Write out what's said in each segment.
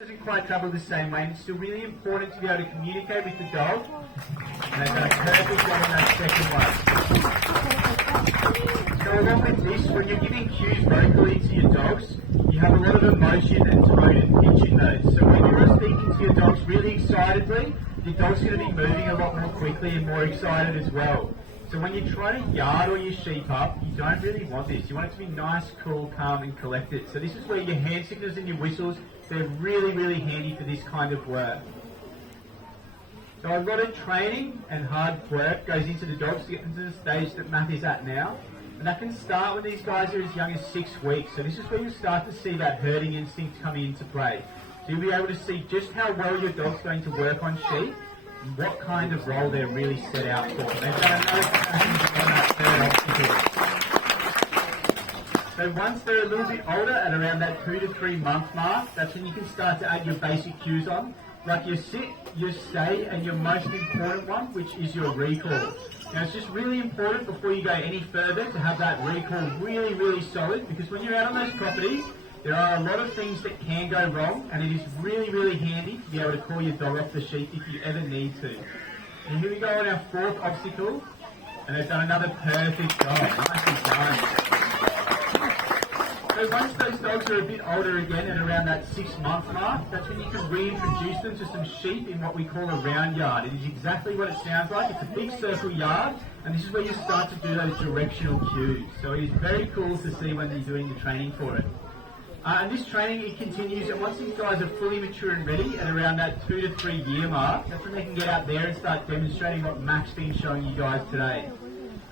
Doesn't quite travel the same way, and it's still really important to be able to communicate with the dog. And they've done a perfect job on that second one. So along with this, when you're giving cues vocally to your dogs, you have a lot of emotion and tone and pitch in those. So when you're speaking to your dogs really excitedly, your dog's going to be moving a lot more quickly and more excited as well. So when you're trying to yard all your sheep up, you don't really want this. You want it to be nice, cool, calm and collected. So this is where your hand signals and your whistles, they're really, really handy for this kind of work. So a lot of training and hard work goes into the dogs to get them to the stage that Matt is at now. And that can start when these guys are as young as 6 weeks. So this is where you start to see that herding instinct coming into play. So you'll be able to see just how well your dog's going to work on sheep and what kind of role they're really set out for. They've done another on that third obstacle. So once they're a little bit older, at around that 2 to 3 month mark, that's when you can start to add your basic cues on, like your sit, your stay, and your most important one, which is your recall. Now it's just really important before you go any further to have that recall really, really solid, because when you're out on those properties, there are a lot of things that can go wrong, and it is really, really handy to be able to call your dog off the sheep if you ever need to. And here we go on our 4th obstacle, and they've done another perfect job. Nicely done. So once those dogs are a bit older again, at around that 6 month mark, that's when you can reintroduce them to some sheep in what we call a round yard. It is exactly what it sounds like. It's a big circle yard, and this is where you start to do those directional cues. So it is very cool to see when you're doing the training for it. And this training, it continues, and once these guys are fully mature and ready, at around that 2 to 3 year mark, that's when they can get out there and start demonstrating what Mac's been showing you guys today.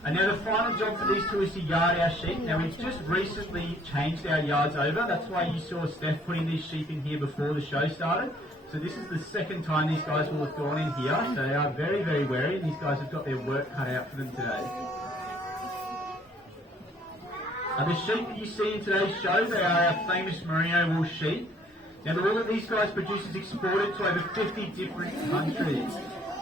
And now the final job for these two is to yard our sheep. Now we've just recently changed our yards over. That's why you saw Steph putting these sheep in here before the show started. So this is the second time these guys will have gone in here. So they are very, very wary, and these guys have got their work cut out for them today. The sheep that you see in today's show, they are our famous merino wool sheep. Now the wool that these guys produce is exported to over 50 different countries.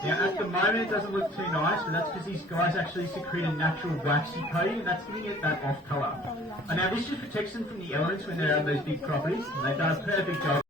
Now at the moment it doesn't look too nice, but that's because these guys actually secrete a natural waxy coating, and that's giving it that off colour. And now this just protects them from the elements when they're on those big properties, and they've done a perfect job.